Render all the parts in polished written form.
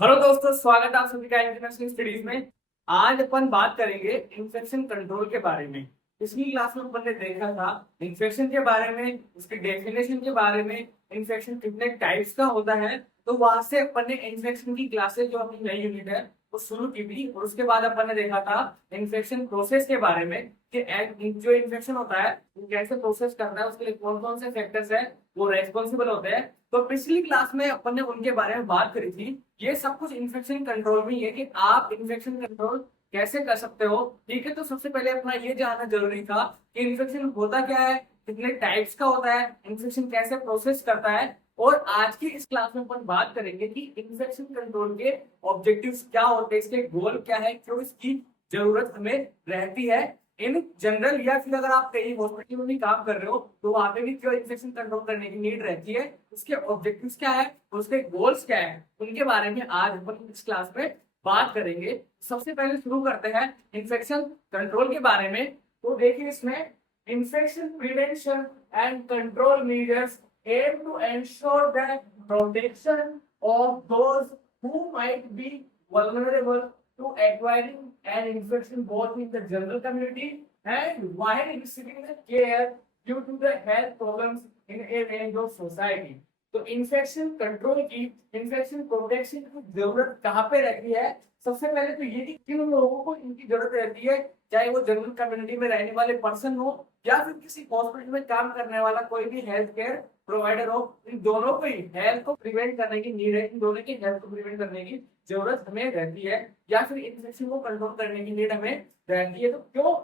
Hello दोस्तों, स्वागत है आप सभी का इंटरनेशनल स्टडीज में। आज अपन बात करेंगे इन्फेक्शन कंट्रोल के बारे में। पिछली क्लास में अपन ने देखा था इन्फेक्शन के बारे में, उसके डेफिनेशन के बारे में, इन्फेक्शन कितने टाइप्स का होता है। तो वहां से अपन ने इन्फेक्शन की क्लासेस जो अपनी नई यूनिट है वो शुरू की थी, और उसके बाद अपन ने देखा था इन्फेक्शन प्रोसेस के बारे में कि जो इन्फेक्शन होता है वो कैसे प्रोसेस करता है, उसके लिए कौन कौन से फैक्टर्स है वो रेस्पॉन्सिबल होते हैं। तो पिछली क्लास में अपन ने उनके बारे में बात करी थी। ये सब कुछ इन्फेक्शन कंट्रोल में ही है कि आप इन्फेक्शन कंट्रोल कैसे कर सकते हो। ठीक है, तो सबसे पहले अपना ये जानना जरूरी था कि इन्फेक्शन होता क्या है, कितने टाइप्स का होता है, इन्फेक्शन कैसे प्रोसेस करता है। और आज की इस क्लास में अपन बात करेंगे कि इन्फेक्शन कंट्रोल के ऑब्जेक्टिव्स क्या होते हैं, इसके गोल क्या है, क्यों इसकी जरूरत हमें रहती है इन जनरल, या फिर अगर आप कहीं हॉस्पिटल में भी काम कर रहे हो तो वहां पे भी क्यों इन्फेक्शन कंट्रोल करने की नीड रहती है, उसके ऑब्जेक्टिव्स क्या है, उसके गोल्स क्या है, उनके बारे में आज अपन इस क्लास में बात करेंगे। सबसे पहले शुरू करते हैं इन्फेक्शन कंट्रोल के बारे में। तो देखिए इसमें infection prevention and control measures aim to ensure that protection of those who might be vulnerable to acquiring an infection both in the general community and while receiving the care due to the health problems in a range of society। तो infection control की, infection protection की जरूरत कहाँ पे रहती है। सबसे पहले तो ये कि किन लोगों को इनकी जरूरत रहती है, चाहे वो जनरल कम्युनिटी में रहने वाले पर्सन हो या फिर किसी हॉस्पिटल में काम करने वाला कोई भी हेल्थ केयर प्रोवाइडर हो। इन दोनों को ही हेल्थ को प्रिवेंट करने की नीड है, इन दोनों की हेल्थ को प्रिवेंट करने की जरूरत हमें रहती है, या फिर इन्फेक्शन को कंट्रोल करने की नीड हमें रहती है। तो क्यों,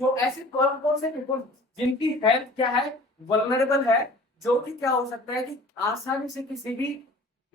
जो ऐसे कौन कौन से पीपल जिनकी हेल्थ क्या है, वल्नरेबल है, जो कि क्या हो सकता है कि आसानी से किसी भी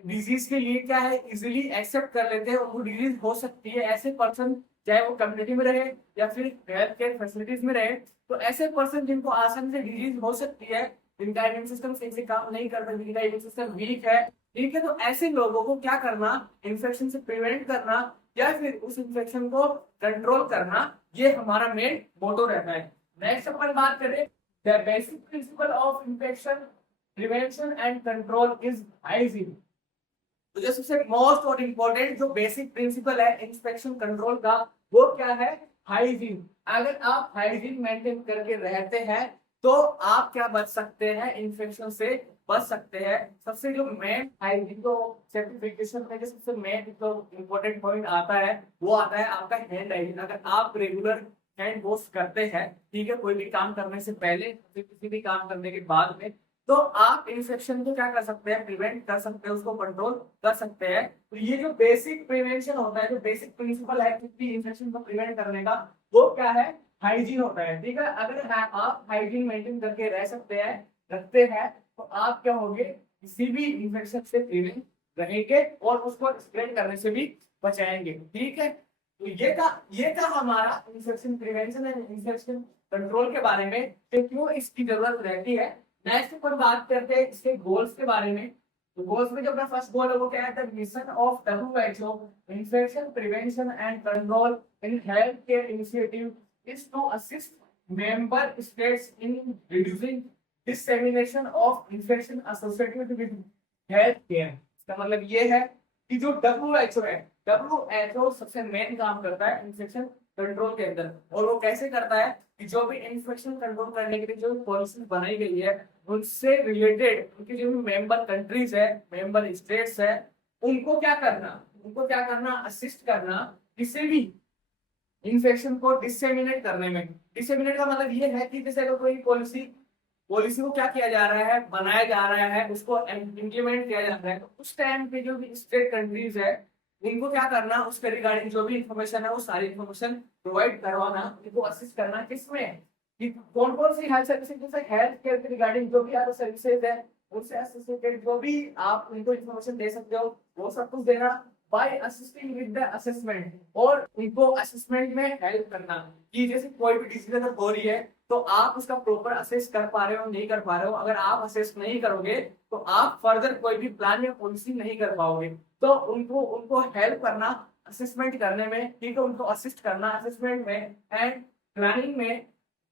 डिजीज के लिए क्या है इजिली एक्सेप्ट कर लेते हैं, वो डिजीज हो सकती है, ऐसे पर्सन चाहे वो कम्युनिटी में रहे या फिर हेल्थ केयर फैसिलिटीज में रहे। तो ऐसे पर्सन जिनको आसानी से डिजीज हो सकती है, जिनका इम्यून सिस्टम सही से काम नहीं करता, जिनका इम्यून सिस्टम वीक है, ठीक है, तो ऐसे लोगों को क्या करना, इन्फेक्शन से प्रिवेंट करना या फिर उस इन्फेक्शन को कंट्रोल करना, ये हमारा मेन मोटो रहता है। नेक्स्ट अपन बात करें the basic principle of infection prevention and control is hygiene. तो जो सबसे मोस्ट और इम्पोर्टेंट जो बेसिक प्रिंसिपल है इंस्पेक्शन कंट्रोल का, वो क्या है, हाइजीन। अगर आप हाइजीन मेंटेन करके रहते हैं तो आप क्या बच सकते हैं, इन्फेक्शन से बच सकते हैं। सबसे जो मेन हाइजीन को सर्टिफिकेशन में जो सबसे मेन जो इम्पोर्टेंट पॉइंट आता है वो आता है आपका हैंड हाइजीन। अगर आप रेगुलर हैंड वॉश करते हैं, ठीक है, कोई भी काम करने से पहले फिर किसी भी काम करने के बाद में, तो आप इन्फेक्शन को क्या कर सकते हैं, प्रिवेंट कर सकते हैं, उसको कंट्रोल कर सकते हैं। तो ये जो बेसिक प्रिवेंशन होता है, जो बेसिक प्रिंसिपल है किसी इन्फेक्शन को प्रिवेंट करने का, वो क्या है, हाइजीन होता है। ठीक है, अगर आप हाइजीन मेंटेन करके रह सकते हैं, रखते हैं, तो आप क्या होंगे, किसी भी इन्फेक्शन से प्रिवेंट रहेंगे और उसको स्प्रेड करने से भी बचाएंगे। ठीक है, तो ये था हमारा infection prevention and infection control के बारे में, तो क्यों इसकी जरूरत रहती है। नेक्स्ट अपन बात करते हैं इसके गोल्स के बारे में। तो गोल्स में जो अपना फर्स्ट गोल है वो क्या है, the mission of WHO infection prevention and control in health care initiative is to assist member states in reducing dissemination of infection associated with health care. इसका मतलब ये है कि जो WHO है, WHO सबसे मेन काम करता है इन्फेक्शन कंट्रोल के अंदर। और वो कैसे करता है कि जो भी इन्फेक्शन कंट्रोल करने के लिए जो पॉलिसी बनाई गई है, उनसे रिलेटेड उनकी जो भी मेंबर कंट्रीज है, मेंबर स्टेट्स है, उनको क्या करना, असिस्ट करना किसी भी इन्फेक्शन को डिसेमिनेट करने में। डिसेमिनेट का मतलब ये है कि जैसे अगर कोई पॉलिसी पॉलिसी को क्या किया जा रहा है, बनाया जा रहा है, उसको इम्प्लीमेंट किया जा रहा है, तो उस टाइम पे जो भी स्टेट कंट्रीज है, इनको क्या करना, उसके रिगार्डिंग जो भी इंफॉर्मेशन है वो सारी इंफॉर्मेशन प्रोवाइड करवाना, इनको असिस्ट करना किसमें, कि कौन कौन सी हेल्थ सर्विसेज, जैसे हेल्थ केयर के रिगार्डिंग जो भी आपको सर्विसेज है, उससे एसोसिएटेड जो भी आप उनको इंफॉर्मेशन दे सकते हो, वो सब कुछ देना by assisting with the assessment. और उनको असेसमेंट में हेल्प करना कि जैसे कोई भी डिसीजन हो रही है तो आप उसका प्रॉपर असेस कर पा रहे हो नहीं कर पा रहे हो। अगर आप असेस नहीं करोगे तो आप फर्दर कोई भी प्लान या पॉलिसी नहीं कर पाओगे। तो उनको उनको हेल्प करना असेसमेंट करने में, ठीक है, उनको असिस्ट करना असेसमेंट में एंड प्लानिंग में,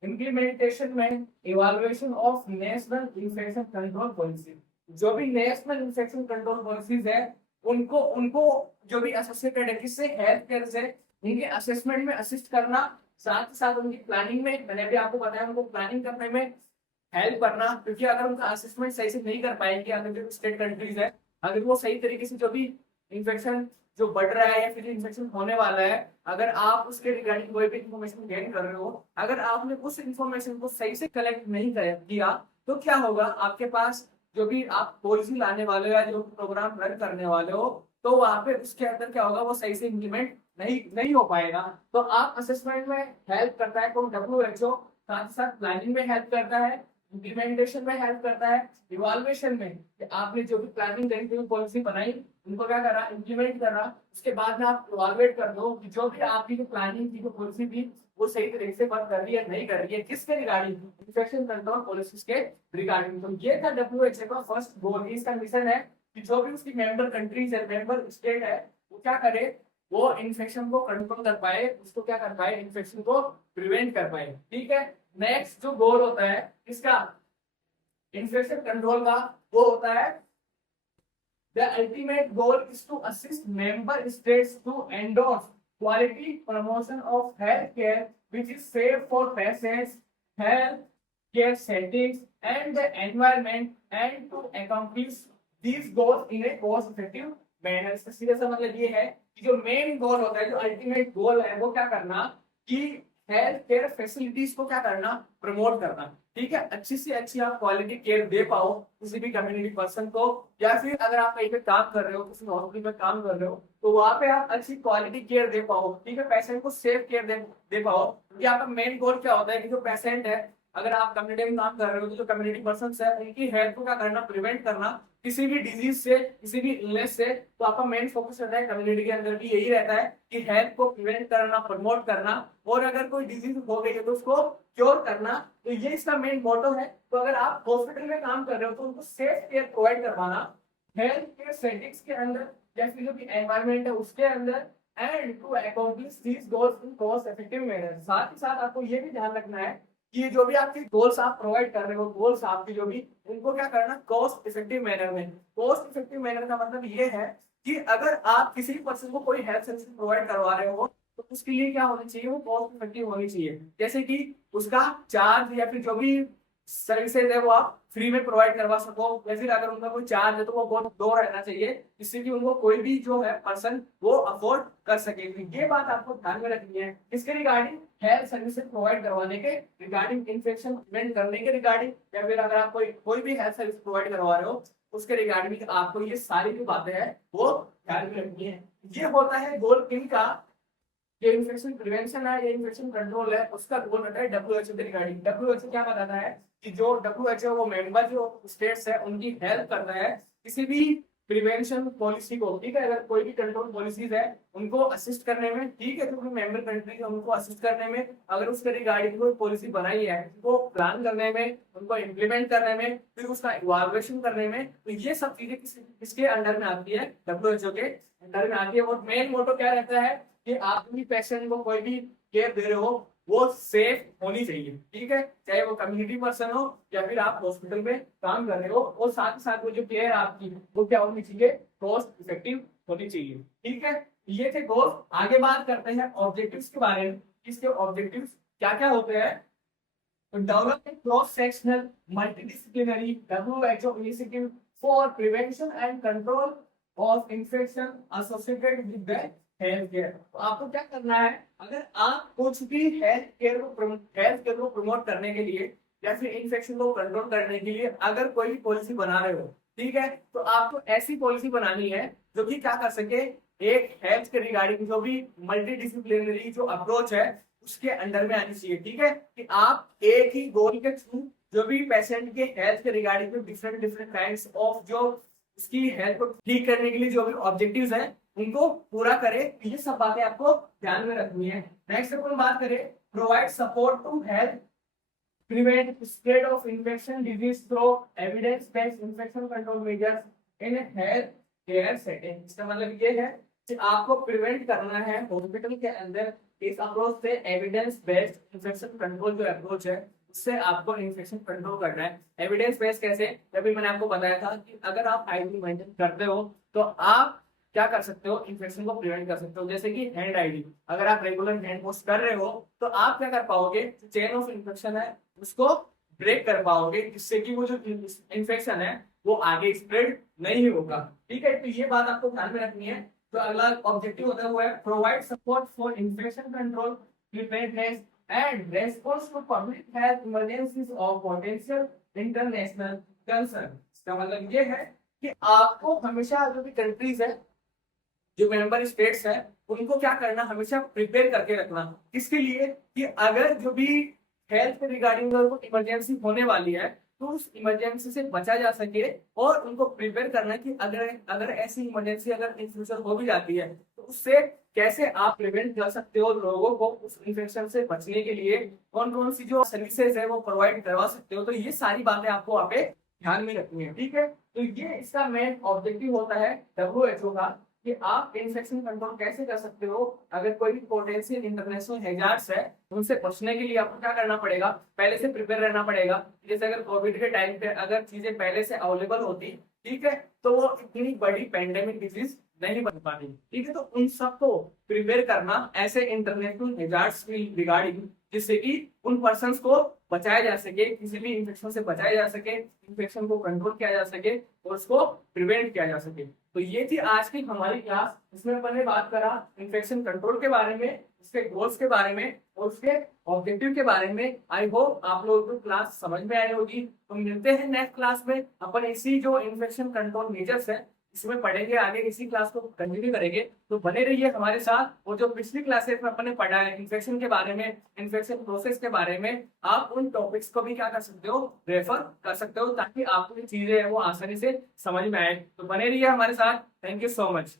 इम्प्लीमेंटेशन में, evaluation of national infection control policy. जो भी नेशनल इन्फेक्शन कंट्रोल पॉलिसीज है उनको उनको जो भी एसोसिएटेड है किससे, हेल्थ केयर से, उनके असेसमेंट में असिस्ट करना, साथ ही साथ उनकी प्लानिंग में, मैंने भी आपको बताया, उनको प्लानिंग करने में हेल्प करना, क्योंकि अगर उनका असेसमेंट सही से नहीं कर पाएंगे, अगर जो स्टेट कंट्रीज है अगर वो सही तरीके से जो भी इन्फेक्शन जो बढ़ रहा है या फिर इन्फेक्शन होने वाला है, अगर आप उसके रिगार्डिंग कोई भी इन्फॉर्मेशन गेन कर रहे हो, अगर आपने उस इन्फॉर्मेशन को सही से कलेक्ट नहीं किया, तो क्या होगा, आपके पास जो भी आप पॉलिसी लाने वाले हो या जो प्रोग्राम रन करने वाले हो, तो वहां पे उसके अंदर क्या होगा, वो सही से इम्प्लीमेंट नहीं नहीं हो पाएगा। तो आप असेसमेंट में हेल्प करता है कौन, WHO, साथ ही साथ प्लानिंग में हेल्प करता है, इम्प्लीमेंटेशन में हेल्प करता है, इवाल्युएशन में कि आपने जो भी प्लानिंग करी थी, पॉलिसी बनाई, उनको क्या करा, इम्प्लीमेंट करा, उसके बाद में आप इवाल्युएट कर दो कि जो भी आपकी जो प्लानिंग थी, जो पॉलिसी थी, वो सही तरीके से वर्क कर रही है नहीं कर रही है, किसके रिगार्डिंग, इन्फेक्शन कंट्रोल पॉलिसीज के रिगार्डिंग। तो ये था WHO का फर्स्ट गोल। इसका मिशन है कि जो भी उसकी मेंबर कंट्रीज है, मेंबर स्टेट है, वो क्या करे, वो इन्फेक्शन को कंट्रोल कर पाए, उसको क्या कर पाए, इन्फेक्शन को प्रिवेंट कर पाए। ठीक है, नेक्स्ट जो गोल होता है इसका इन्फेक्शन कंट्रोल का, वो होता है the ultimate goal is to assist member states to endorse quality promotion of health care which is safe for patients, health care settings and the environment, and to accomplish these goals in a cost effective manner। इसका सीधा सा मतलब ये है कि जो main goal होता है, जो अल्टीमेट गोल है, वो क्या करना कि हेल्थ केयर फैसिलिटीज को क्या करना, प्रमोट करना। ठीक है, अच्छी से अच्छी आप क्वालिटी केयर दे पाओ किसी भी कम्युनिटी पर्सन को, या फिर अगर आप कहीं पे काम कर रहे हो, किसी हॉस्पिटल में काम कर रहे हो, तो वहां पे आप अच्छी क्वालिटी केयर दे पाओ। ठीक है, पेशेंट को सेफ केयर दे पाओ, क्योंकि आपका मेन गोल क्या होता है कि जो पेशेंट है, अगर आप कम्युनिटी में काम कर रहे हो, तो जो कम्युनिटी पर्सन है उनकी हेल्थ को क्या करना, प्रिवेंट करना किसी भी डिजीज से, किसी भी इलनेस से। तो आपका मेन फोकस रहता है कम्युनिटी के अंदर भी यही रहता है कि हेल्थ को प्रिवेंट करना, प्रमोट करना, और अगर कोई डिजीज हो गई है तो उसको क्योर करना। तो ये इसका मेन मोटो है। तो अगर आप हॉस्पिटल में काम कर रहे हो तो उनको सेफ केयर प्रोवाइड करवाना, हेल्थ केयर सेटिंग्स के अंदर या फिर जो भी एनवायरमेंट है उसके अंदर, and to accomplish these goals in cost effective manner. साथ ही साथ आपको ये भी ध्यान रखना है कि जो भी आपके गोल्स आप प्रोवाइड कर रहे हो, गोल्स आपकी जो भी, उनको क्या करना, कॉस्ट इफेक्टिव मैनर में। कॉस्ट इफेक्टिव मैनर का मतलब ये है कि अगर आप किसी भी पर्सन को कोई हेल्थ सर्विस प्रोवाइड करवा रहे हो, तो उसके लिए क्या होनी चाहिए, वो कॉस्ट इफेक्टिव होनी चाहिए। जैसे कि उसका चार्ज या फिर जो भी सर्विसेज है वो आप फ्री में प्रोवाइड करवा सको, या फिर अगर उनका कोई चार्ज है तो वो बहुत लो रहना चाहिए, जिससे कि उनको कोई भी जो है पर्सन वो अफोर्ड कर सके। तो ये बात आपको ध्यान में रखनी है इसके रिगार्डिंग, हेल्थ सर्विसेज प्रोवाइड करवाने के रिगार्डिंग, इन्फेक्शन प्रिवेंट करने के रिगार्डिंग, या फिर अगर आप कोई भी हेल्थ सर्विस प्रोवाइड करवा रहे हो उसके रिगार्डिंग आपको ये सारी जो बातें हैं वो ध्यान में रखनी है। ये होता है गोल इनका, ये इन्फेक्शन प्रिवेंशन है, ये इन्फेक्शन कंट्रोल है, उसका गोल रहता है WHO के रिगार्डिंग। WHO क्या बताता है कि जो WHO वो मेंबर जो स्टेट्स है उनकी हेल्प करता है किसी भी प्रिवेंशन पॉलिसी को। ठीक है, अगर कोई भी कंट्रोल पॉलिसीज है उनको असिस्ट करने में, ठीक है, तो मेंबर कंट्री है उनको असिस्ट करने में, अगर उसके रिगार्डिंग कोई पॉलिसी बनाई है वो प्लान करने में, उनको इम्प्लीमेंट करने में, फिर उसका इवैल्यूएशन करने में। तो ये सब चीजें किसके अंडर में आती है, WHO के अंडर में आती है। और मेन मोटो क्या रहता है कि आप भी पेशेंट को कोई भी केयर दे रहे हो वो सेफ होनी चाहिए। ठीक है, चाहे वो कम्युनिटी पर्सन हो या फिर आप हॉस्पिटल में काम कर रहे हो, और साथ ही साथ वो जो केयर आपकी वो क्या होनी चाहिए, कॉस्ट इफेक्टिव होनी चाहिए। ठीक है, ये थे गोल। आगे बात करते हैं ऑब्जेक्टिव्स के बारे में। इसके ऑब्जेक्टिव्स क्या क्या होते हैं। तो develop cross sectional multidisciplinary WHO initiative for prevention and control of infection associated with the health care. तो आपको क्या करना है, अगर आप कुछ भी हेल्थ केयर को प्रमोट करने के लिए या फिर इन्फेक्शन को कंट्रोल करने के लिए अगर कोई भी पॉलिसी बना रहे हो, ठीक है, तो आपको ऐसी पॉलिसी बनानी है जो कि क्या कर सके, एक हेल्थ के रिगार्डिंग जो भी मल्टीडिसिप्लिनरी जो अप्रोच है उसके अंडर में आनी चाहिए। ठीक है, कि आप एक ही गोल के थ्रू जो भी पेशेंट के हेल्थ के regarding different different kinds of जो उसकी हेल्थ को ठीक करने के लिए जो भी ऑब्जेक्टिव्स हैं उनको पूरा करे। ये सब बातें आपको ध्यान में रखनी है। नेक्स्ट अपन बात करें, provide support to health prevent spread of infection disease through evidence based infection control measures in health care setting. इसका मतलब ये है कि आपको प्रिवेंट करना है हॉस्पिटल के अंदर इस अप्रोच से, एविडेंस बेस्ड इन्फेक्शन कंट्रोल जो अप्रोच है उससे आपको इन्फेक्शन कंट्रोल करना है। एविडेंस बेस्ड कैसे, जब भी मैंने आपको बताया था कि अगर आप हाइजीन मेंटेन करते हो तो आप क्या कर सकते हो, इन्फेक्शन को प्रिवेंट कर सकते हो। जैसे कि हैंड हाइजीन, अगर आप रेगुलर हैंड वॉश कर रहे हो तो आप क्या कर पाओगे, चेन ऑफ इन्फेक्शन है उसको ब्रेक कर पाओगे, जिससे कि वो जो इन्फेक्शन है वो आगे स्प्रेड नहीं होगा। ठीक है, तो ये बात आपको ध्यान में रखनी है। तो अगला ऑब्जेक्टिव होता है वो है provide support for infection control, preparedness and response to public health emergencies of potential international concern. इसका मतलब ये है कि आपको हमेशा जो भी कंट्रीज है, जो मेंबर स्टेट्स है, उनको क्या करना, हमेशा प्रिपेयर करके रखना। इसके लिए कि अगर जो भी हेल्थ के रिगार्डिंग इमरजेंसी होने वाली है तो उस इमरजेंसी से बचा जा सके, और उनको प्रिपेयर करना कि अगर अगर ऐसी इमरजेंसी अगर इन फ्यूचर हो भी जाती है तो उससे कैसे आप प्रिवेंट कर सकते हो, लोगों को उस इन्फेक्शन से बचने के लिए कौन कौन सी जो सर्विसेज है वो प्रोवाइड करवा सकते हो। तो ये सारी बातें आपको वहाँ पे ध्यान में रखनी है। ठीक है, तो ये इसका मेन ऑब्जेक्टिव होता है WHO का, कि आप इन्फेक्शन कंट्रोल कैसे कर सकते हो। अगर कोई भी पोटेंशियल इंटरनेशनल हैजार्ड्स है उनसे बचने के लिए आपको क्या करना पड़ेगा, पहले से प्रिपेयर रहना पड़ेगा। जैसे अगर कोविड के टाइम पे अगर चीजें पहले से अवेलेबल होती, ठीक है, तो वो इतनी बड़ी पेंडेमिक डिजीज नहीं बन पाती। ठीक है, तो उन सबको प्रिपेयर करना ऐसे इंटरनेशनल हैजार्ड्स रिगार्डिंग, जिससे कि उन पर्संस को बचाया जा सके, किसी भी इन्फेक्शन से बचाया जा सके, इन्फेक्शन को कंट्रोल किया जा सके और उसको प्रिवेंट किया जा सके। तो ये थी आज की हमारी क्लास। इसमें अपन ने बात करा इन्फेक्शन कंट्रोल के बारे में, उसके गोल्स के बारे में और उसके ऑब्जेक्टिव के बारे में। आई होप आप लोगों को क्लास समझ में आई होगी। तो मिलते हैं नेक्स्ट क्लास में, अपन इसी जो इन्फेक्शन कंट्रोल मेजर्स है इसमें पढ़ेंगे, आगे इसी क्लास को कंटिन्यू करेंगे। तो बने रहिए हमारे साथ। और जो पिछली क्लासेस में अपन ने पढ़ा है इन्फेक्शन के बारे में, इन्फेक्शन प्रोसेस के बारे में, आप उन टॉपिक्स को भी क्या कर सकते हो, रेफर कर सकते हो, ताकि आपको ये चीजें वो आसानी से समझ में आए। तो बने रहिए हमारे साथ। Thank you so much.